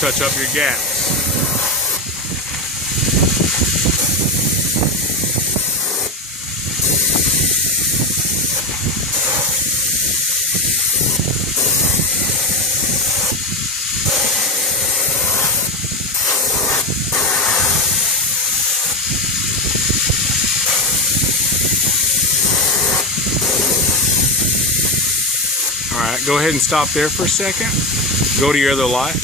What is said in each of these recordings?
touch up your gaps. Alright, go ahead and stop there for a second. Go to your other light.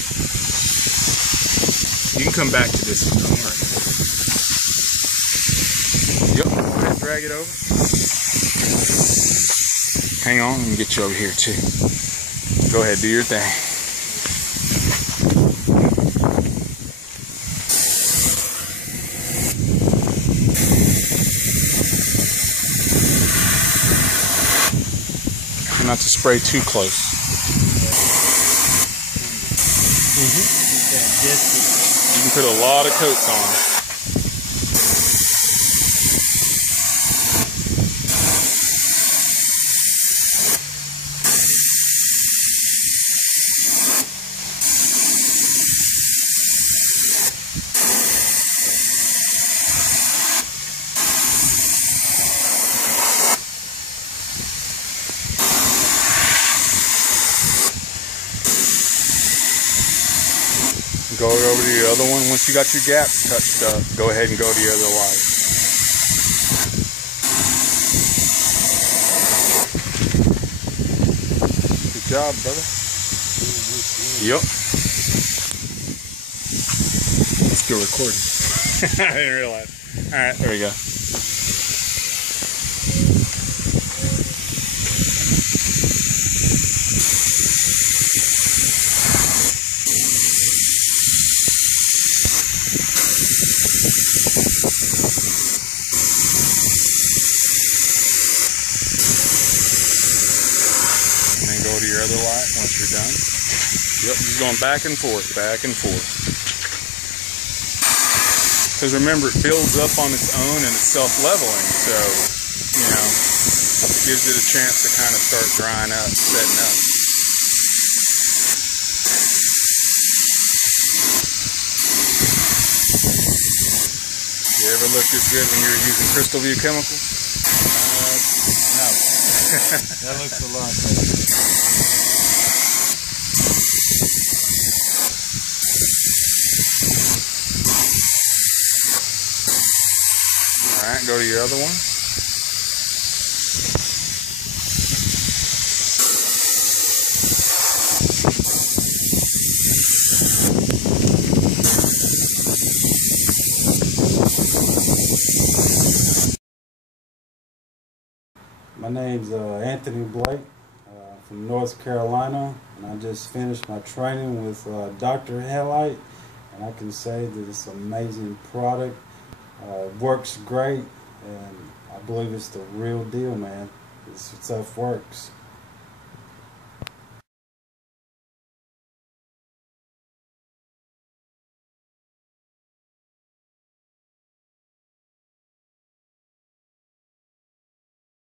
You can come back to this one, don't worry. Yep, go ahead and drag it over. Hang on, let me get you over here too. Go ahead, do your thing. Not to spray too close. You can put a lot of coats on. Go over to your other one. Once you got your gaps touched up, go ahead and go to your other light. Good job, brother. Yep. It's still recording. I didn't realize. Alright, there we go. And then go to your other light once you're done. Yep, just going back and forth, back and forth. Because remember, it builds up on its own and it's self-leveling, so, you know, gives it a chance to kind of start drying up, setting up. You ever look this good when you were using Crystal View chemicals? No. That looks a lot better. Alright, go to your other one. My name's Anthony Blake from North Carolina, and I just finished my training with Doctor Headlight, and I can say that it's an amazing product. Works great, and I believe it's the real deal, man. This stuff works.